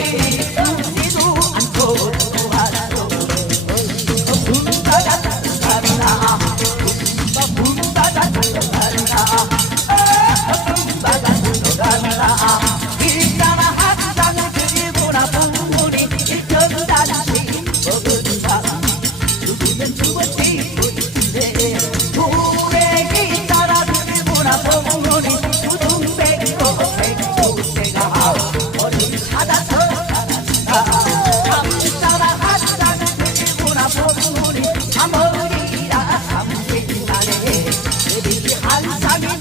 Yeah. Sabina.